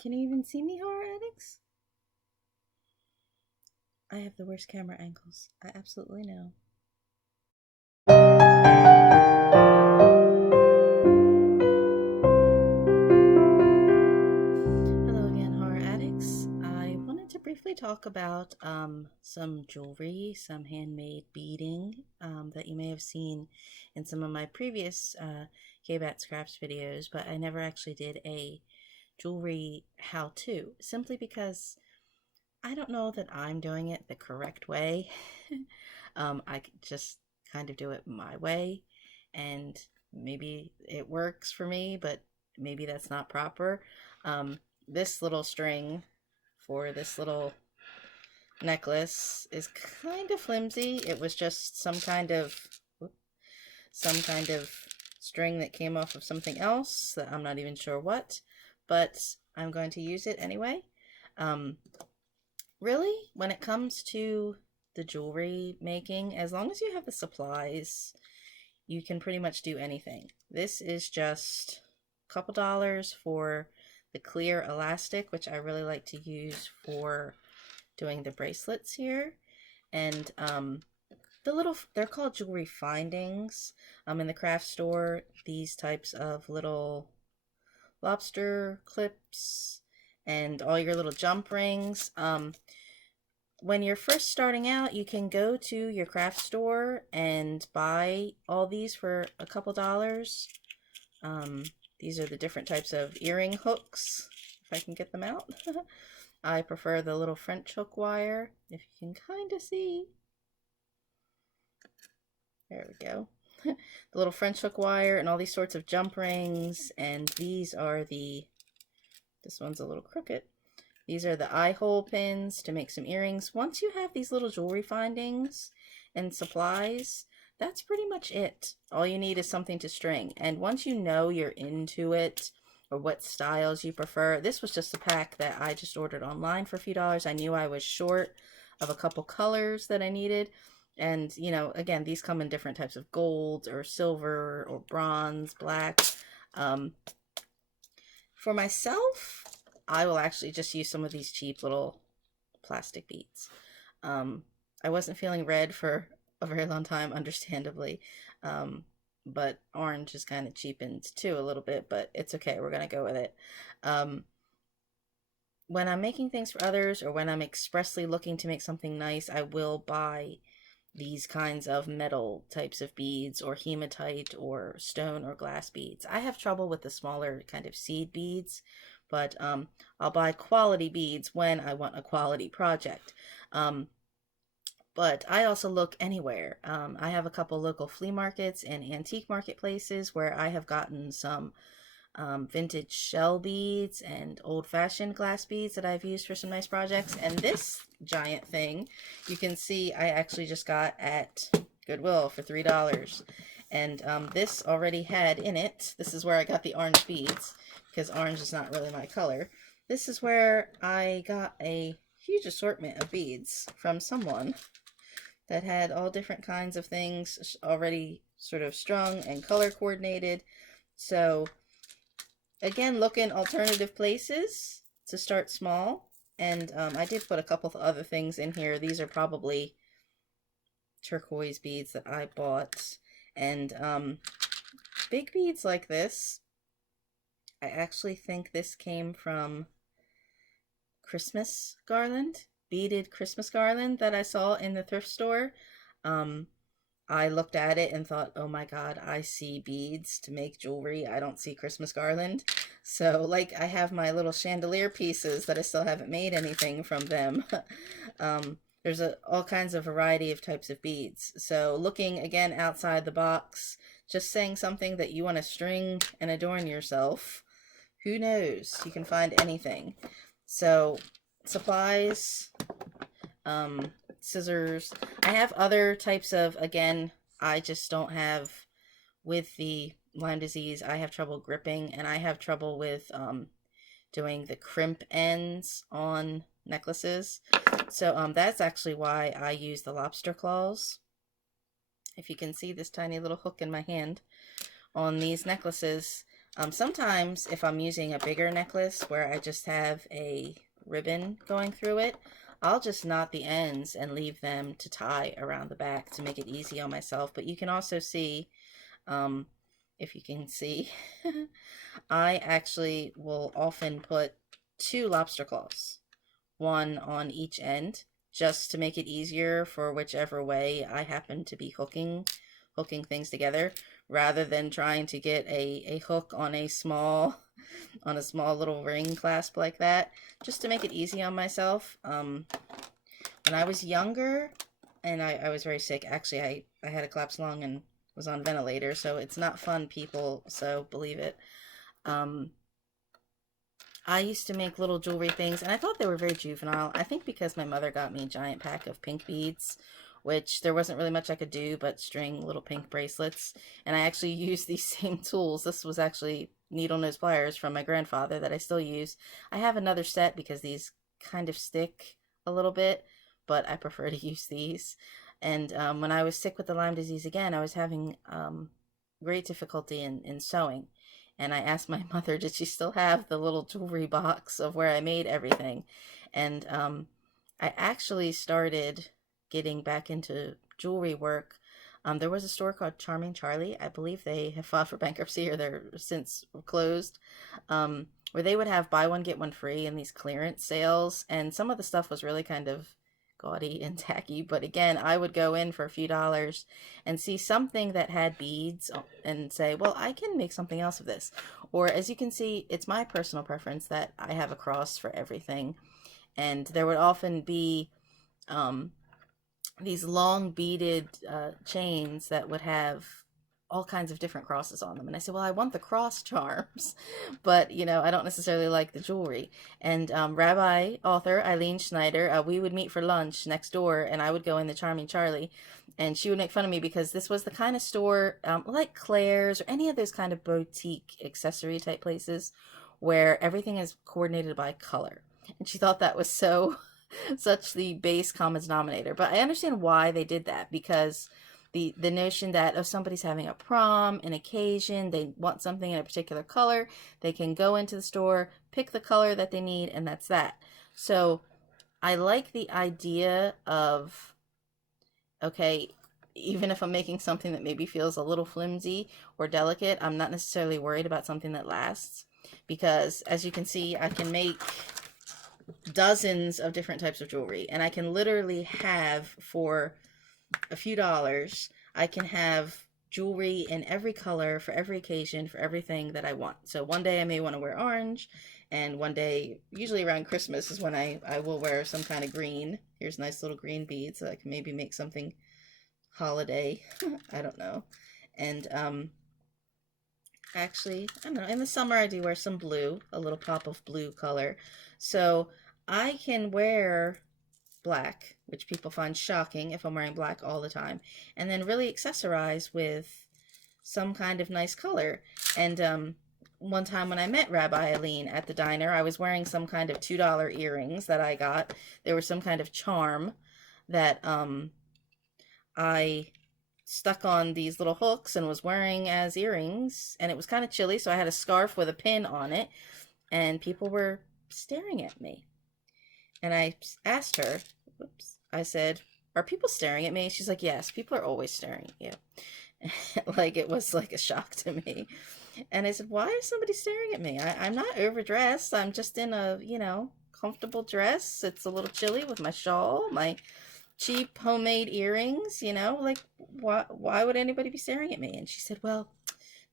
Can you even see me, horror addicts? I have the worst camera angles. I absolutely know. Hello again, horror addicts. I wanted to briefly talk about some jewelry, some handmade beading that you may have seen in some of my previous Kbatz crafts videos, but I never actually did a jewelry how-to, simply because I don't know that I'm doing it the correct way. I just kind of do it my way, and maybe it works for me, but maybe that's not proper. This little string for this little necklace is kind of flimsy. It was just some kind of string that came off of something else that I'm not even sure what, but I'm going to use it anyway. Really, when it comes to the jewelry making, as long as you have the supplies, you can pretty much do anything. This is just a couple dollars for the clear elastic, which I really like to use for doing the bracelets here. And they're called jewelry findings. In the craft store, these types of little lobster clips and all your little jump rings. When you're first starting out, you can go to your craft store and buy all these for a couple dollars. These are the different types of earring hooks, if I can get them out. I prefer the little French hook wire, if you can kind of see. There we go. The little French hook wire and all these sorts of jump rings, and these are this one's a little crooked. These are the eye hole pins to make some earrings. Once you have these little jewelry findings and supplies, that's pretty much it. All you need is something to string. And once you know you're into it, or what styles you prefer, this was just a pack that I just ordered online for a few dollars. I knew I was short of a couple colors that I needed. And, you know, again, these come in different types of gold or silver or bronze, black. For myself, I will actually just use some of these cheap little plastic beads. I wasn't feeling red for a very long time, understandably. But orange is kind of cheapened too a little bit, but it's okay. We're going to go with it. When I'm making things for others, or when I'm expressly looking to make something nice, I will buy these kinds of metal types of beads, or hematite or stone or glass beads. I have trouble with the smaller kind of seed beads, but I'll buy quality beads when I want a quality project. But I also look anywhere. I have a couple local flea markets and antique marketplaces where I have gotten some vintage shell beads and old-fashioned glass beads that I've used for some nice projects. And this giant thing, you can see I actually just got at Goodwill for $3. And this already had in it, this is where I got the orange beads, because orange is not really my color. This is where I got a huge assortment of beads from someone that had all different kinds of things already sort of strung and color coordinated. So again, look in alternative places to start small. And I did put a couple of other things in here. These are probably turquoise beads that I bought. And big beads like this, I actually think this came from Christmas garland, beaded Christmas garland that I saw in the thrift store. I looked at it and thought, oh my god, I see beads to make jewelry. I don't see Christmas garland. So, like, I have my little chandelier pieces that I still haven't made anything from them. There's all kinds of variety of types of beads. So, looking again outside the box, just saying something that you want to string and adorn yourself, who knows? You can find anything. So, supplies, scissors. I have other types of, again, I just don't have, with the Lyme disease, I have trouble gripping, and I have trouble with doing the crimp ends on necklaces. So that's actually why I use the lobster claws. If you can see this tiny little hook in my hand on these necklaces, Sometimes if I'm using a bigger necklace where I just have a ribbon going through it, I'll just knot the ends and leave them to tie around the back to make it easy on myself. But you can also see, um, if you can see, I actually will often put two lobster claws, one on each end, just to make it easier for whichever way I happen to be hooking things together, rather than trying to get a hook on a small little ring clasp like that, just to make it easy on myself. When I was younger and I was very sick, actually I had a collapsed lung and was on ventilator, so it's not fun, people, so believe it. I used to make little jewelry things, and I thought they were very juvenile. I think because my mother got me a giant pack of pink beads, which there wasn't really much I could do but string little pink bracelets. And I actually used these same tools. This was actually needle nose pliers from my grandfather that I still use. I have another set because these kind of stick a little bit, but I prefer to use these. And when I was sick with the Lyme disease again, I was having great difficulty in sewing. And I asked my mother, did she still have the little jewelry box of where I made everything? And I actually started getting back into jewelry work. There was a store called Charming Charlie. I believe they have filed for bankruptcy or they're since closed, where they would have buy one, get one free in these clearance sales. And some of the stuff was really kind of gaudy and tacky, but again, I would go in for a few dollars and see something that had beads and say, well, I can make something else of this. Or as you can see, it's my personal preference that I have a cross for everything. And there would often be these long beaded chains that would have all kinds of different crosses on them. And I said, well, I want the cross charms, but I don't necessarily like the jewelry. And Rabbi author Eileen Schneider, we would meet for lunch next door, and I would go in the Charming Charlie, and she would make fun of me because this was the kind of store like Claire's or any of those kind of boutique accessory type places where everything is coordinated by color. And she thought that was so such the base common denominator. But I understand why they did that, because the notion that if somebody's having a prom, an occasion, they want something in a particular color, they can go into the store, pick the color that they need, and that's that. So I like the idea of, okay, even if I'm making something that maybe feels a little flimsy or delicate, I'm not necessarily worried about something that lasts, because as you can see, I can make dozens of different types of jewelry, and I can literally have, for a few dollars, I can have jewelry in every color for every occasion for everything that I want. So one day I may want to wear orange, and one day, usually around Christmas, is when I will wear some kind of green. Here's a nice little green bead, so I can maybe make something holiday. I don't know. And actually, I don't know, in the summer I do wear some blue, a little pop of blue color. So I can wear black, which people find shocking if I'm wearing black all the time, and then really accessorize with some kind of nice color. And one time when I met Rabbi Eileen at the diner, I was wearing some kind of $2 earrings that I got. There was some kind of charm that I stuck on these little hooks and was wearing as earrings, and it was kind of chilly, so I had a scarf with a pin on it, and people were staring at me. And I asked her, oops, I said, are people staring at me? She's like, yes, people are always staring at you. Like, it was like a shock to me. And I said, why is somebody staring at me? I'm not overdressed. I'm just in a, comfortable dress. It's a little chilly with my shawl, my cheap homemade earrings, like, why would anybody be staring at me? And she said, well,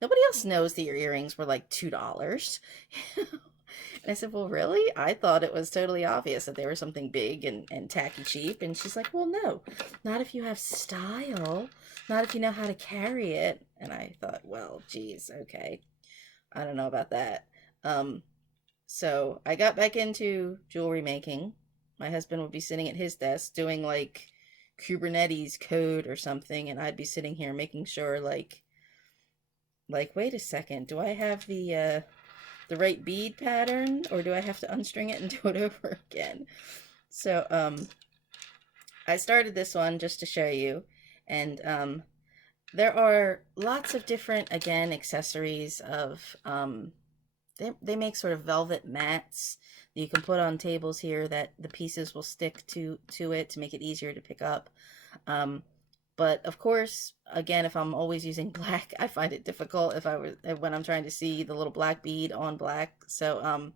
nobody else knows that your earrings were like $2. And I said, well, really? I thought it was totally obvious that they were something big and tacky cheap. And she's like, well, no, not if you have style, not if you know how to carry it. And I thought, well, geez, okay. I don't know about that. So I got back into jewelry making. My husband would be sitting at his desk doing like Kubernetes code or something, and I'd be sitting here making sure like wait a second, do I have the right bead pattern, or do I have to unstring it and do it over again? So I started this one just to show you, and there are lots of different, again, accessories of, they make sort of velvet mats that you can put on tables here that the pieces will stick to it to make it easier to pick up. Um, but of course, again, if I'm always using black, I find it difficult if I was when I'm trying to see the little black bead on black. So,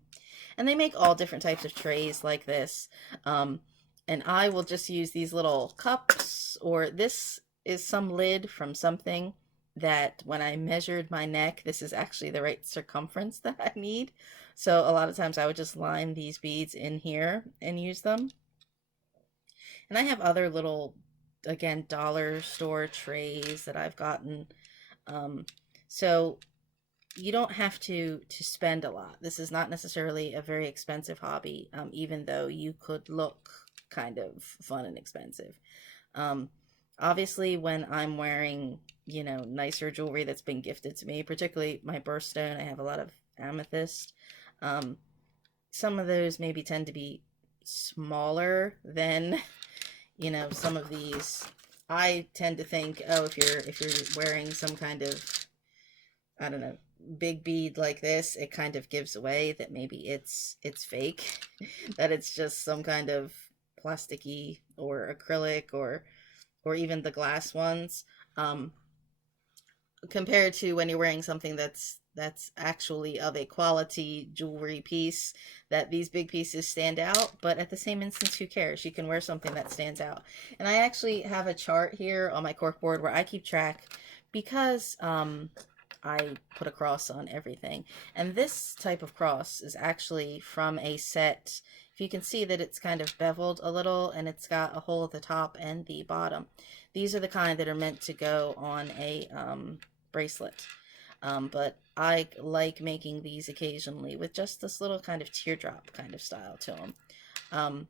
and they make all different types of trays like this. Um, and I will just use these little cups, or this is some lid from something that when I measured my neck, this is actually the right circumference that I need. So a lot of times I would just line these beads in here and use them. And I have other little, again, dollar store trays that I've gotten. Um, so you don't have to spend a lot. This is not necessarily a very expensive hobby, even though you could look kind of fun and expensive. Um, Obviously, when I'm wearing, nicer jewelry that's been gifted to me, particularly my birthstone, I have a lot of amethyst. Um, some of those maybe tend to be smaller than, some of these. I tend to think, oh, if you're wearing some kind of, I don't know, big bead like this, it kind of gives away that maybe it's fake, that it's just some kind of plasticky or acrylic or even the glass ones. Um, Compared to when you're wearing something that's actually of a quality jewelry piece, that these big pieces stand out, but at the same instance, who cares? You can wear something that stands out. And I actually have a chart here on my corkboard where I keep track, because I put a cross on everything. And this type of cross is actually from a set. If you can see that it's kind of beveled a little and it's got a hole at the top and the bottom. These are the kind that are meant to go on a bracelet. But I like making these occasionally with just this little kind of teardrop kind of style to them.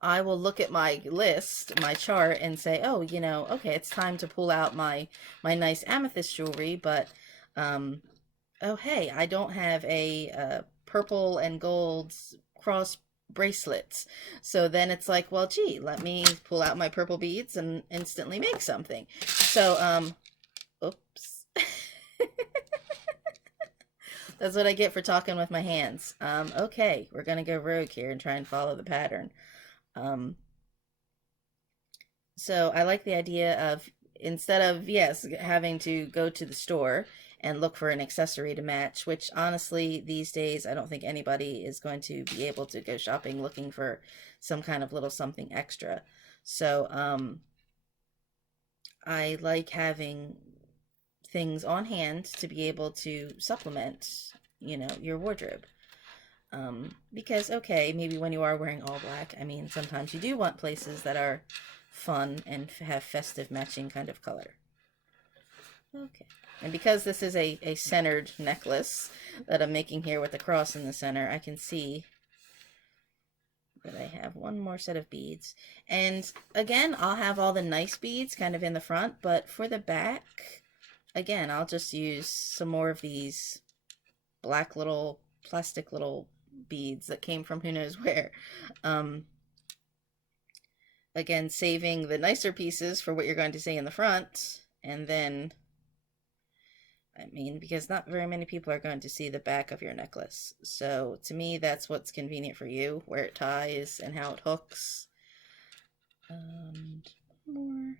I will look at my list, my chart, and say, oh, okay, it's time to pull out my nice amethyst jewelry, but oh, hey, I don't have a purple and gold cross bracelets. So then it's like, well, gee, let me pull out my purple beads and instantly make something. So, oops. That's what I get for talking with my hands. Okay, we're gonna go rogue here and try and follow the pattern. So I like the idea of, instead of, yes, having to go to the store and look for an accessory to match, which honestly, these days, I don't think anybody is going to be able to go shopping looking for some kind of little something extra. So, I like having things on hand to be able to supplement, your wardrobe. Because, okay, maybe when you are wearing all black, I mean, sometimes you do want places that are fun and have festive matching kind of color. Okay. And because this is a centered necklace that I'm making here with the cross in the center, I can see that I have one more set of beads. And again, I'll have all the nice beads kind of in the front, but for the back, again, I'll just use some more of these black little plastic little beads that came from who knows where. Again, saving the nicer pieces for what you're going to see in the front, and then, I mean, because not very many people are going to see the back of your necklace. So to me, that's what's convenient for you, where it ties and how it hooks. And more.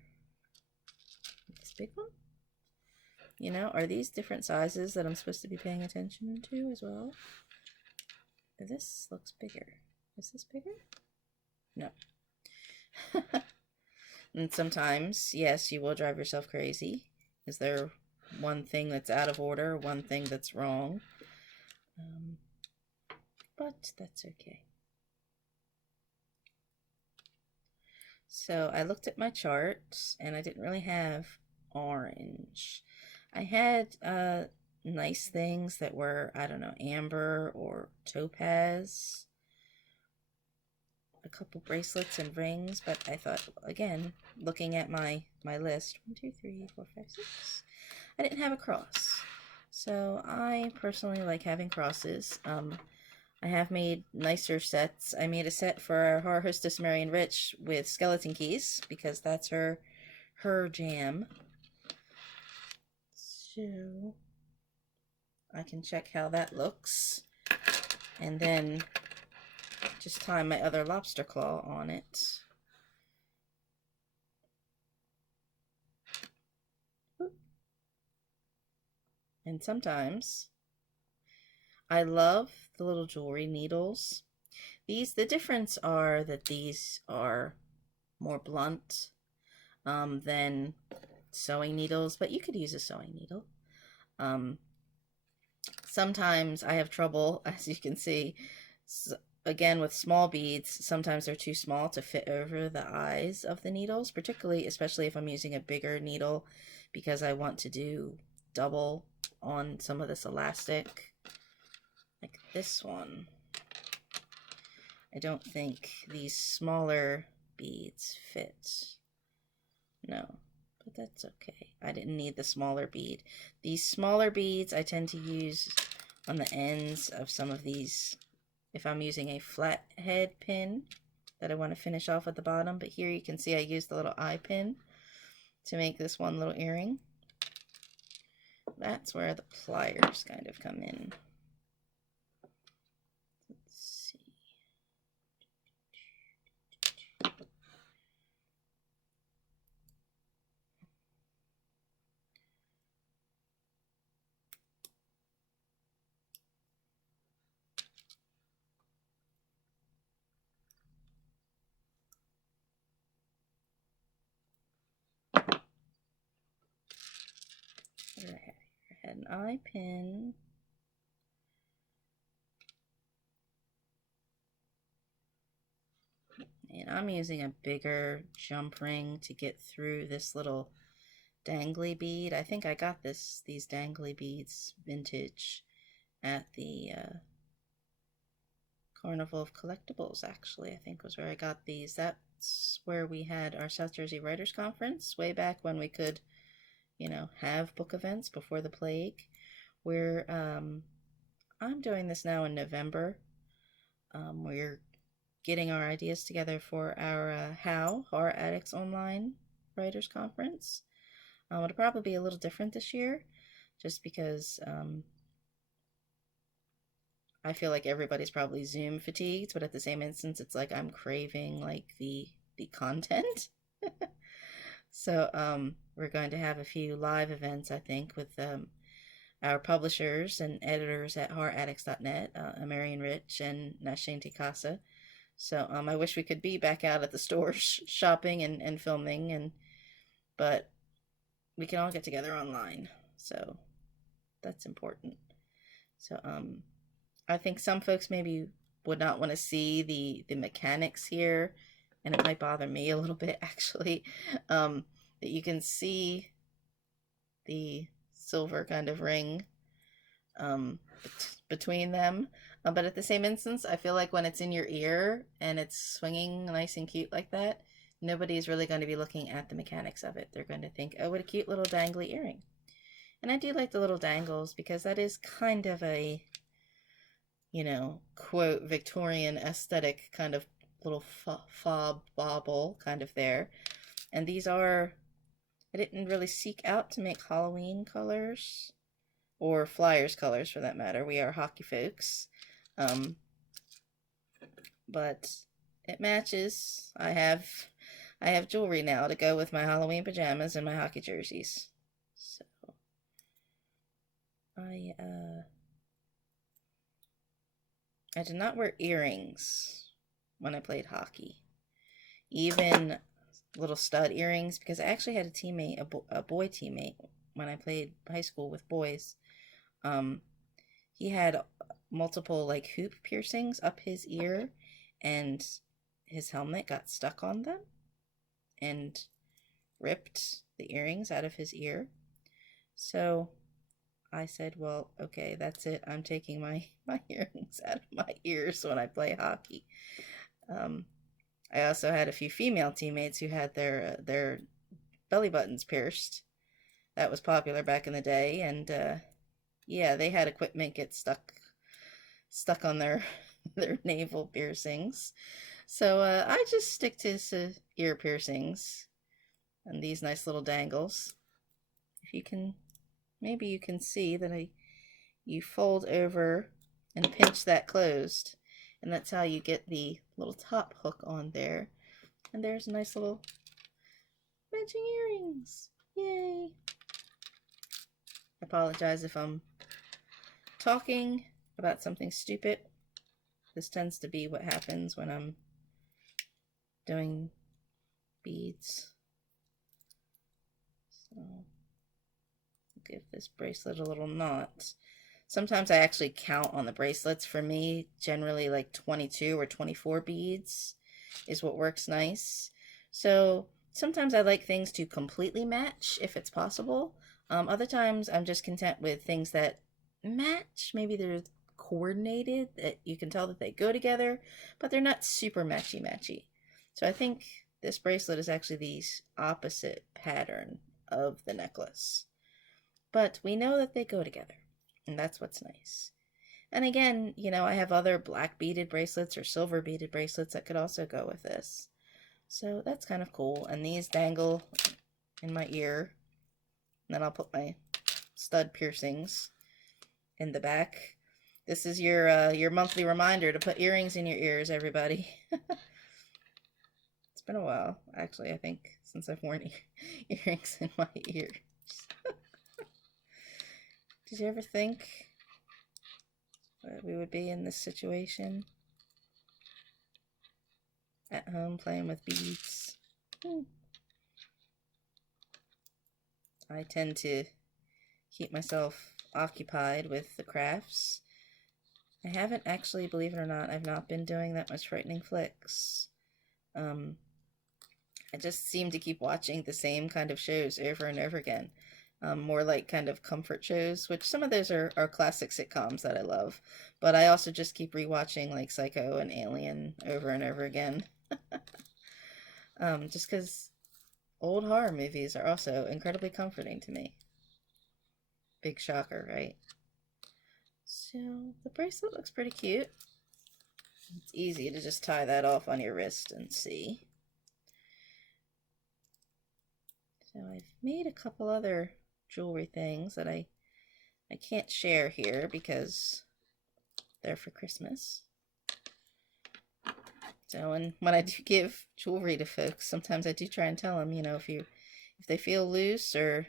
This big one. Are these different sizes that I'm supposed to be paying attention to as well? This looks bigger. Is this bigger? No. And sometimes, yes, you will drive yourself crazy. Is there one thing that's out of order, one thing that's wrong? But that's okay. So I looked at my chart and I didn't really have orange. I had nice things that were, I don't know, amber or topaz. A couple bracelets and rings, but I thought, again, looking at my list, 1, 2, 3, 4, 5, 6, I didn't have a cross. So I personally like having crosses. I have made nicer sets. I made a set for our hostess Marion Rich with skeleton keys, because that's her her jam. So I can check how that looks. And then just tie my other lobster claw on it. And sometimes I love the little jewelry needles. The difference are that these are more blunt than sewing needles, but you could use a sewing needle. Sometimes I have trouble, as you can see, again with small beads, sometimes they're too small to fit over the eyes of the needles, especially if I'm using a bigger needle, because I want to do double on some of this elastic, like this one. I don't think these smaller beads fit. No, but that's okay. I didn't need the smaller bead. These smaller beads I tend to use on the ends of some of these if I'm using a flat head pin that I want to finish off at the bottom. But here you can see I used the little eye pin to make this one little earring. That's where the pliers kind of come in. Let's see. What did I have here? I had an eye pin. And I'm using a bigger jump ring to get through this little dangly bead. I think I got these dangly beads vintage at the Carnival of Collectibles, actually. I think was where I got these. That's where we had our South Jersey Writers Conference way back when we could, you know, have book events before the plague. Where I'm doing this now in November. We're getting our ideas together for our HOW, Horror Addicts Online Writers Conference. It'll probably be a little different this year, just because I feel like everybody's probably Zoom fatigued, but at the same instance, it's like I'm craving like the content. So we're going to have a few live events, I think, with our publishers and editors at horroraddicts.net, Marion Rich and Nashinti Casa. So I wish we could be back out at the stores shopping and filming, but we can all get together online. So that's important. So I think some folks maybe would not want to see the mechanics here, and it might bother me a little bit actually, that you can see the silver kind of ring between them. But at the same instance, I feel like when it's in your ear and it's swinging nice and cute like that, nobody's really going to be looking at the mechanics of it. They're going to think, oh, what a cute little dangly earring. And I do like the little dangles because that is kind of a, you know, quote, Victorian aesthetic kind of little fob bobble kind of there. And these are, I didn't really seek out to make Halloween colors or Flyers colors for that matter. We are hockey folks. But it matches. I have jewelry now to go with my Halloween pajamas and my hockey jerseys. So I did not wear earrings when I played hockey. Even little stud earrings, because I actually had a teammate, a boy teammate, when I played high school with boys. He had multiple like hoop piercings up his ear, and his helmet got stuck on them and ripped the earrings out of his ear. So I said, well, okay, that's it. I'm taking my earrings out of my ears when I play hockey. I also had a few female teammates who had their belly buttons pierced. That was popular back in the day, and yeah, they had equipment get stuck on their navel piercings. So I just stick to ear piercings. and these nice little dangles. If you can, maybe you can see that you fold over and pinch that closed, and that's how you get the little top hook on there. And there's a nice little matching earrings. Yay! I apologize if I'm talking about something stupid. This tends to be what happens when I'm doing beads. So give this bracelet a little knot. Sometimes I actually count on the bracelets. For me, generally like 22 or 24 beads is what works nice. So sometimes I like things to completely match if it's possible. Other times I'm just content with things that match. Maybe they're coordinated, that you can tell that they go together, but they're not super matchy-matchy. So I think this bracelet is actually the opposite pattern of the necklace. But we know that they go together, and that's what's nice. And again, you know, I have other black beaded bracelets or silver beaded bracelets that could also go with this. So that's kind of cool. And these dangle in my ear. And then I'll put my stud piercings in the back. This is your monthly reminder to put earrings in your ears, everybody. It's been a while, actually, I think, since I've worn earrings in my ears. Did you ever think that we would be in this situation? At home playing with beads. I tend to keep myself occupied with the crafts. I haven't actually, believe it or not, I've not been doing that much frightening flicks. I just seem to keep watching the same kind of shows over and over again. More like kind of comfort shows, which some of those are classic sitcoms that I love. But I also just keep rewatching like Psycho and Alien over and over again. Just because old horror movies are also incredibly comforting to me. Big shocker, right? So the bracelet looks pretty cute. It's easy to just tie that off on your wrist and see. So I've made a couple other jewelry things that I can't share here because they're for Christmas. So when I do give jewelry to folks, sometimes I do try and tell them, you know, if they feel loose, or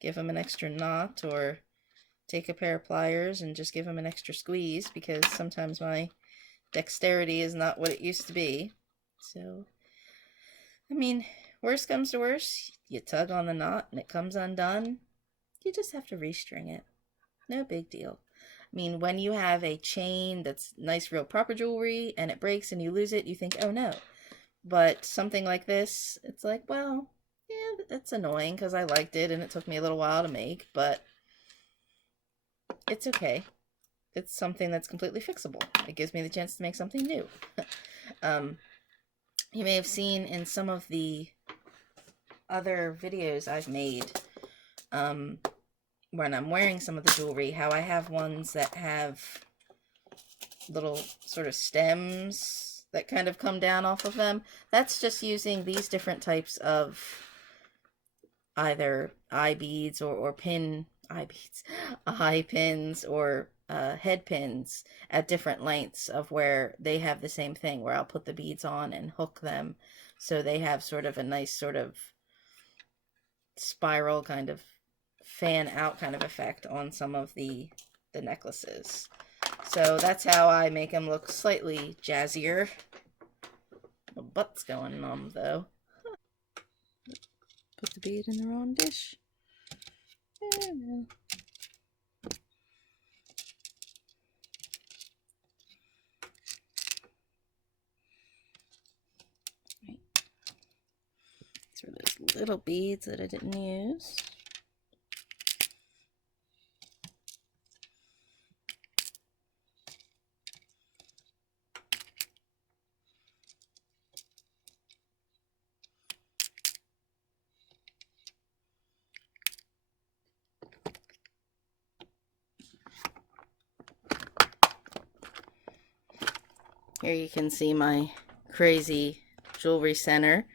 give them an extra knot, or take a pair of pliers and just give them an extra squeeze, because sometimes my dexterity is not what it used to be. So, I mean, worst comes to worst, you tug on the knot and it comes undone. You just have to restring it. No big deal. I mean, when you have a chain that's nice, real proper jewelry, and it breaks and you lose it, you think, oh no. But something like this, it's like, well, yeah, that's annoying because I liked it and it took me a little while to make, but it's okay. It's something that's completely fixable. It gives me the chance to make something new. You may have seen in some of the other videos I've made, when I'm wearing some of the jewelry, how I have ones that have little sort of stems that kind of come down off of them. That's just using these different types of either eye beads or pin eye beads, eye pins, or head pins at different lengths of where they have the same thing, where I'll put the beads on and hook them so they have sort of a nice sort of spiral kind of fan out kind of effect on some of the necklaces. So that's how I make them look slightly jazzier. The butt's going on though. Put the bead in the wrong dish. Oh no. Right. These are those little beads that I didn't use. Here you can see my crazy jewelry center.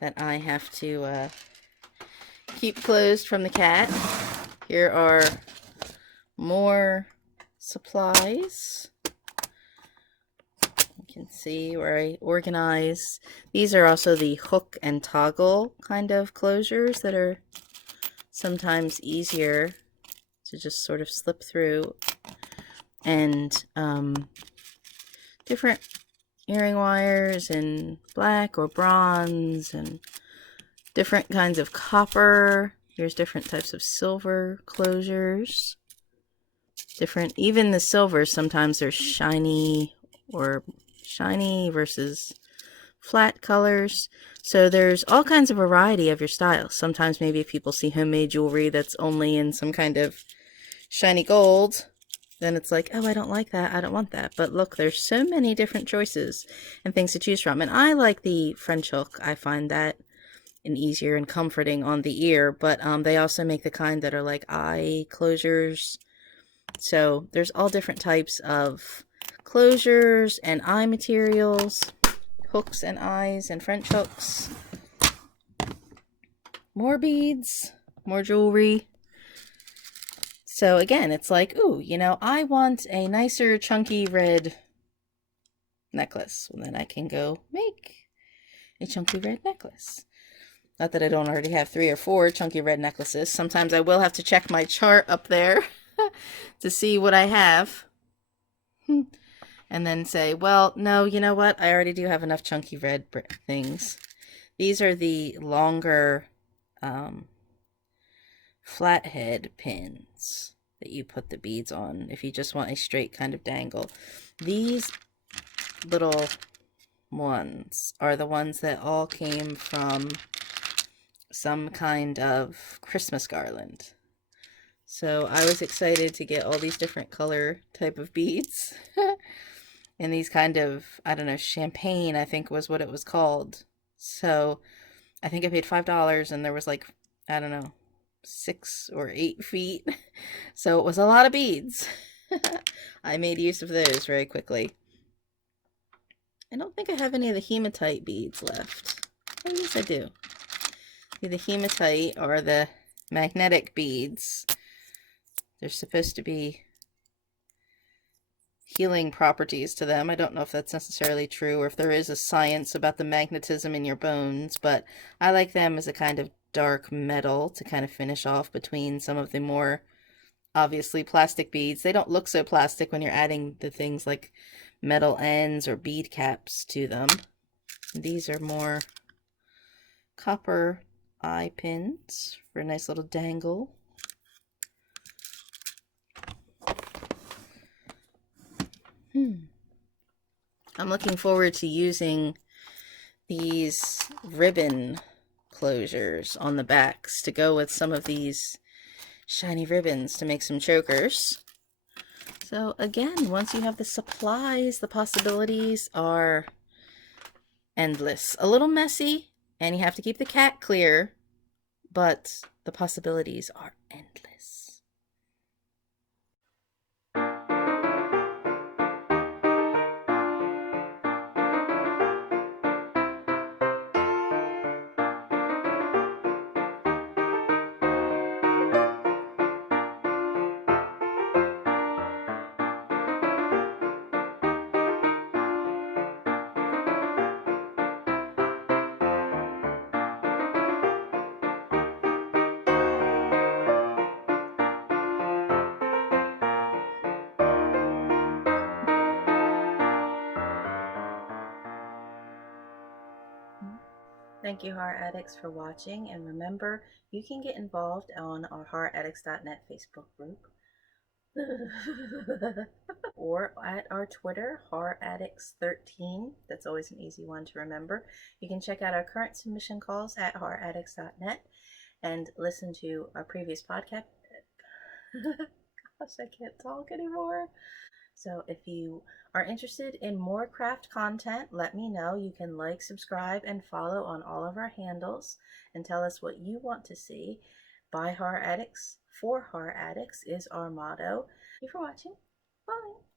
that I have to keep closed from the cat. Here are more supplies. You can see where I organize. These are also the hook and toggle kind of closures that are sometimes easier to just sort of slip through. And different earring wires in black or bronze, and different kinds of copper. Here's different types of silver closures. Different, even the silvers, sometimes they're shiny or shiny versus flat colors. So there's all kinds of variety of your styles. Sometimes maybe if people see homemade jewelry that's only in some kind of shiny gold, then it's like, oh, I don't like that, I don't want that. But look, there's so many different choices and things to choose from. And I like the French hook. I find that an easier and comforting on the ear. But they also make the kind that are like eye closures. So there's all different types of closures and eye materials, hooks and eyes and French hooks. More beads, more jewelry. So again, it's like, ooh, you know, I want a nicer chunky red necklace. Well, then I can go make a chunky red necklace. Not that I don't already have 3 or 4 chunky red necklaces. Sometimes I will have to check my chart up there to see what I have. And then say, well, no, you know what? I already do have enough chunky red things. These are the longer flathead pins that you put the beads on if you just want a straight kind of dangle. These little ones are the ones that all came from some kind of Christmas garland. So I was excited to get all these different color type of beads. And these kind of, I don't know, champagne, I think was what it was called. So I think I paid $5 and there was like, I don't know, 6 or 8 feet. So it was a lot of beads. I made use of those very quickly. I don't think I have any of the hematite beads left. Oh, yes, I do. The hematite are the magnetic beads. They're supposed to be healing properties to them. I don't know if that's necessarily true or if there is a science about the magnetism in your bones, but I like them as a kind of dark metal to kind of finish off between some of the more obviously plastic beads. They don't look so plastic when you're adding the things like metal ends or bead caps to them. These are more copper eye pins for a nice little dangle. I'm looking forward to using these ribbon closures on the backs to go with some of these shiny ribbons to make some chokers. So again, once you have the supplies, the possibilities are endless. A little messy, and you have to keep the cat clear, but the possibilities are endless. Thank you, Horror Addicts, for watching, and remember, you can get involved on our horroraddicts.net Facebook group or at our Twitter, horroraddicts13. That's always an easy one to remember. You can check out our current submission calls at horroraddicts.net and listen to our previous podcast. Gosh, I can't talk anymore. So if you are interested in more craft content, let me know. You can like, subscribe, and follow on all of our handles and tell us what you want to see. By Horror Addicts, for Horror Addicts is our motto. Thank you for watching. Bye.